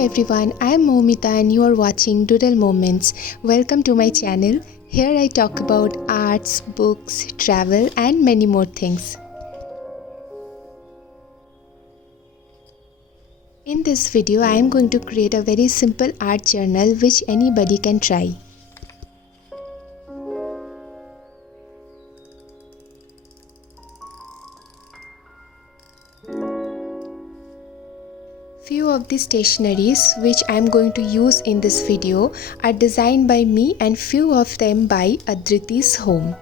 everyone, I am Momita and you are watching Doodle Moments. Welcome to my channel. Here I talk about arts, books, travel and many more things. In this video, I am going to create a very simple art journal which anybody can try. Few of the stationeries which I am going to use in this video are designed by me and few of them by Adriti's Home.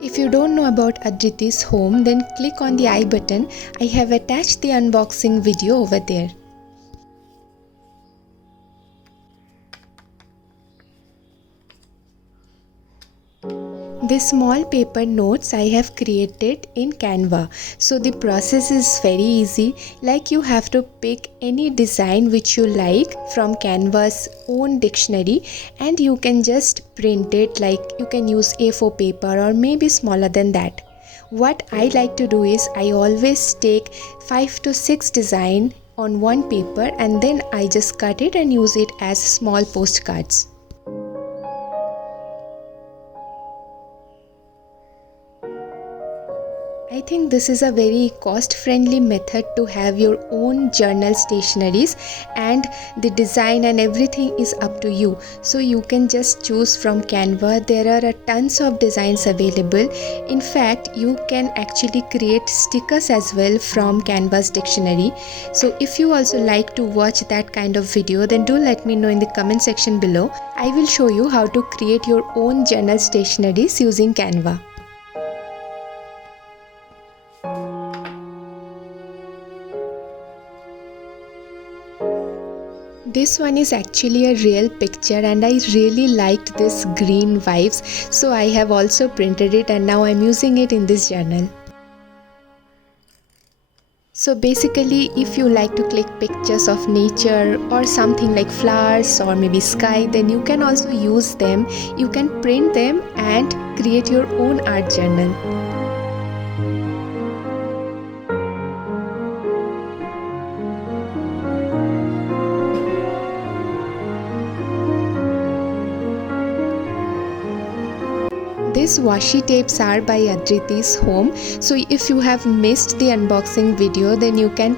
If you don't know about Adriti's Home, then click on the I button. I have attached the unboxing video over there. These small paper notes I have created in Canva. So the process is very easy. Like you have to pick any design which you like from Canva's own dictionary and you can just print it. Like you can use A4 paper or maybe smaller than that. What I like to do is I always take 5 to 6 design on one paper and then I just cut it and use it as small postcards. I think this is a very cost-friendly method to have your own journal stationeries, and the design and everything is up to you. So you can just choose from Canva. There are tons of designs available. In fact, you can actually create stickers as well from Canva's dictionary. So if you also like to watch that kind of video, then do let me know in the comment section below. I will show you how to create your own journal stationeries using Canva. This one is actually a real picture and I really liked this green vibes, so I have also printed it and now I'm using it in this journal. So basically, if you like to click pictures of nature or something like flowers or maybe sky, then you can also use them. You can print them and create your own art journal. These washi tapes are by Adriti's Home. So if you have missed the unboxing video, then you can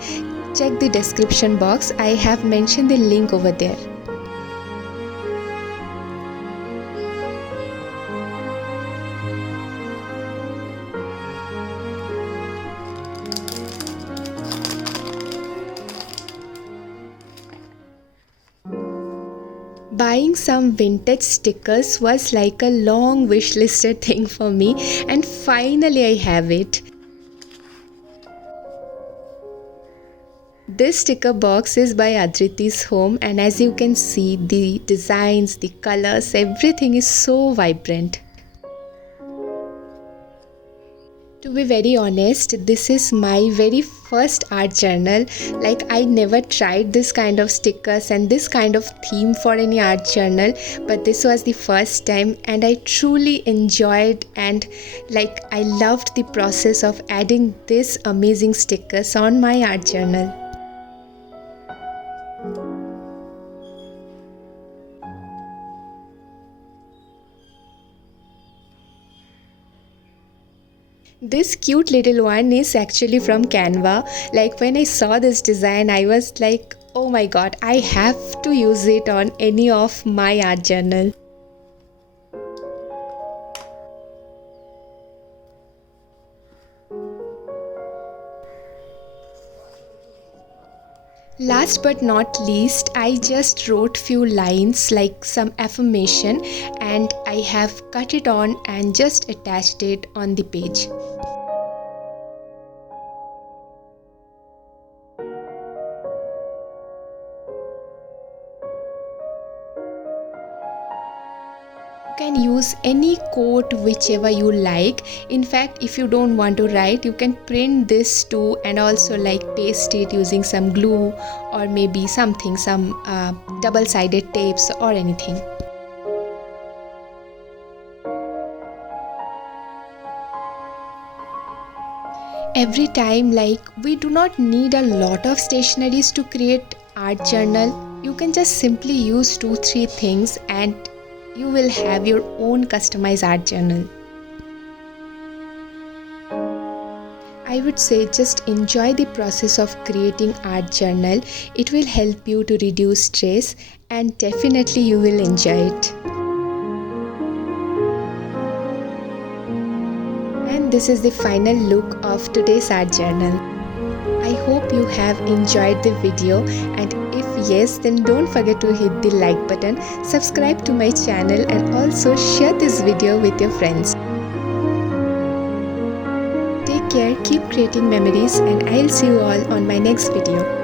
check the description box. I have mentioned the link over there. Buying some vintage stickers was like a long wishlisted thing for me, and finally I have it. This sticker box is by Adriti's Home and as you can see, the designs, the colors, everything is so vibrant. To be very honest, this is my very first art journal. Like I never tried this kind of stickers and this kind of theme for any art journal, but this was the first time and I truly enjoyed and like I loved the process of adding this amazing stickers on my art journal. This cute little one is actually from Canva. Like when I saw this design, I was like, oh my god, I have to use it on any of my art journal. Last but not least, I just wrote few lines like some affirmation and I have cut it on and just attached it on the page. You can use any quote whichever you like. In fact, if you don't want to write, you can print this too and also like paste it using some glue or maybe some double-sided tapes or anything. every time. Like, we do not need a lot of stationeries to create art journal. You can just simply use 2-3 things and you will have your own customized art journal. I would say just enjoy the process of creating art journal. It will help you to reduce stress and definitely you will enjoy it. And this is the final look of today's art journal. I hope you have enjoyed the video, and if yes, then don't forget to hit the like button, subscribe to my channel and also share this video with your friends. Take care, keep creating memories, and I'll see you all on my next video.